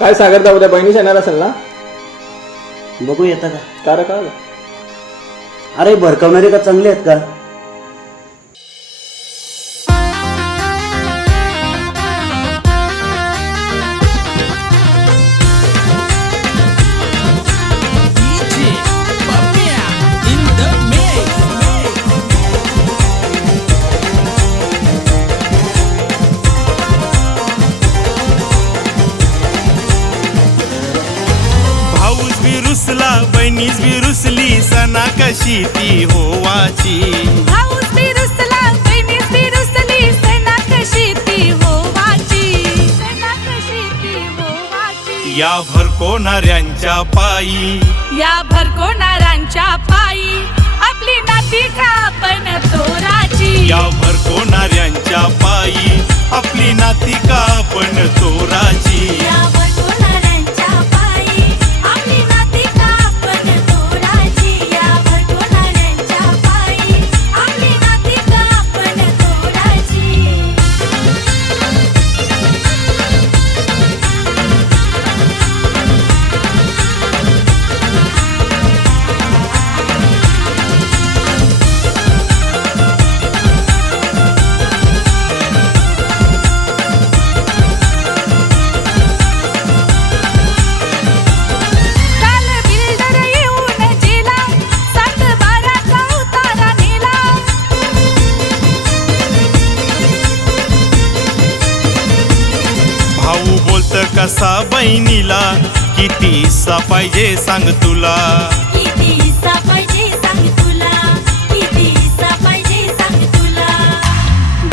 काय सागरदा उद्या बहिणीच येणार असेल ना? बघू येता का? रे काय अरे भरकवणारे का चांगले आहेत का? रुसला बहिणीस बी रुसली सणा कशी ती होवाची? भाऊस बी रुसला बहिणीस बी रुसली सेना कशी ती होवाची? सेना कशी ती होवाची? या भरकोणाऱ्यांच्या पायी. या भरकोणाऱ्यांच्या पायी. आपली नाती का बोलत कसा बहिणीला? किती सा पाहिजे सांग तुला. किती हिस्सा पाहिजे सांग तुला. किती हिस्सा पाहिजे सांग तुला.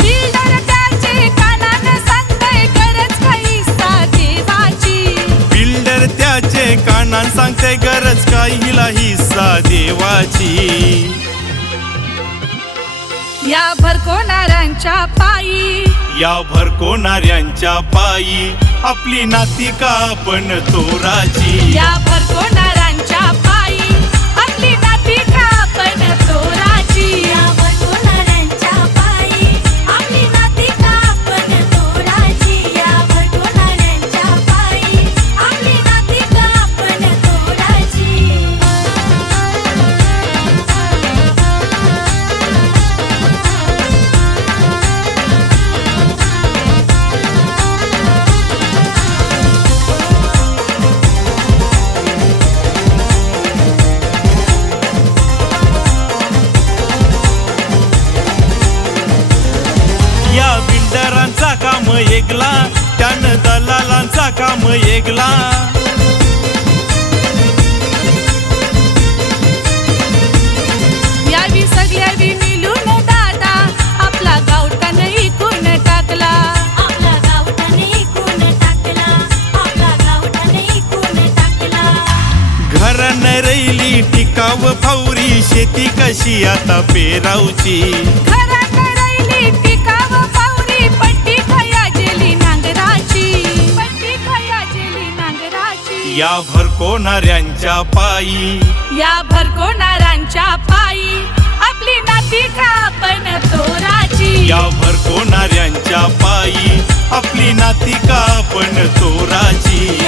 बिल्डर त्याचे कानानं सांगतय गरज काही हिस्सा देवाची बिल्डर त्याचे कानान सांगते गरज काय हिला हिस्सा देवाची या भरकोणाऱ्यांच्या पायी. या भरकोणाऱ्यांच्या पायी आपली नातिका पण चोराची या भरकोणाऱ्यांच्या बिल्डरांचा काम एकला त्यानं दलालांचा काम एकला. यावी दादा आपला गावठाण इकून टाकला. आपला गावठाण इकून टाकला आपला गावठाण इकून टाकला. घर न रैली टिकाव फावरी शेती कशी आता पेरावची? या भरकोणाऱ्यांच्या पायी. या भरकोणाऱ्यांच्या पायी. आपली नाती का आपण तोराची. या भरकोणाऱ्यांच्या पायी. आपली नातिका पण चोराची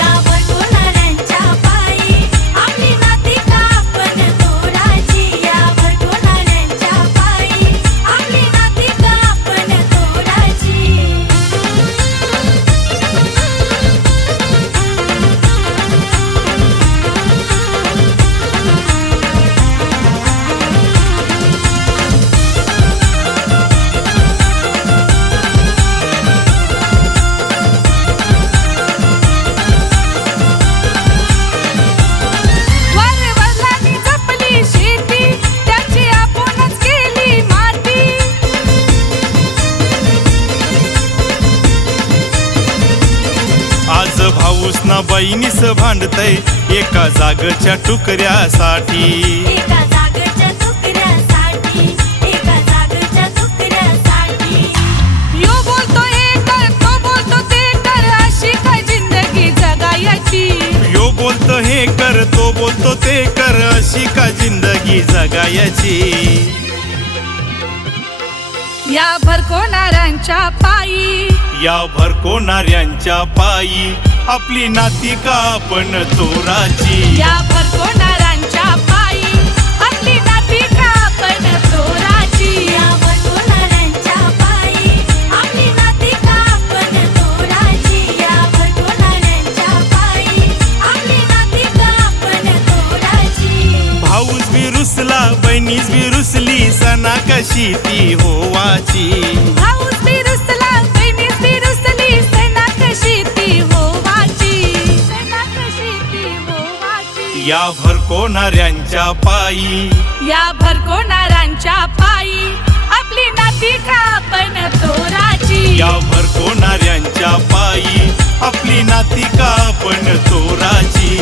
बहिणीस भांडतय. एका जागच्या टुकऱ्यासाठी. एका जागच्या तुकड्यासाठी एका जागच्या तुकड्यासाठी यो बोलतो हे कर तो बोलतो ते कर अशी काय जिंदगी जगायची? यो बोलतो हे कर तो बोलतो ते कर. अशी का जिंदगी जगायची? या भरकोणाऱ्यांच्या पायी. या भरकोणाऱ्यांच्या पायी. आपली नाती का आपण चोराची? या भरकोणाऱ्यांच्या पायी आपली नाती का आपण चोराची? या भरकोणाऱ्यांच्या पायी आपली नाती का आपण चोराची? या भरकोणाऱ्यांच्या पायी आपली नाती का आपण चोराची? भाऊस बी रुसला बहिणीस बी रुसली सणा कशी ती होवाची? बी या भरकोणाऱ्यांच्या पायी. या भरकोणाऱ्यांच्या पायी. आपली नाती का आपण चोराची या भरकोणाऱ्यांच्या पायी. आपली नाती का आपण चोराची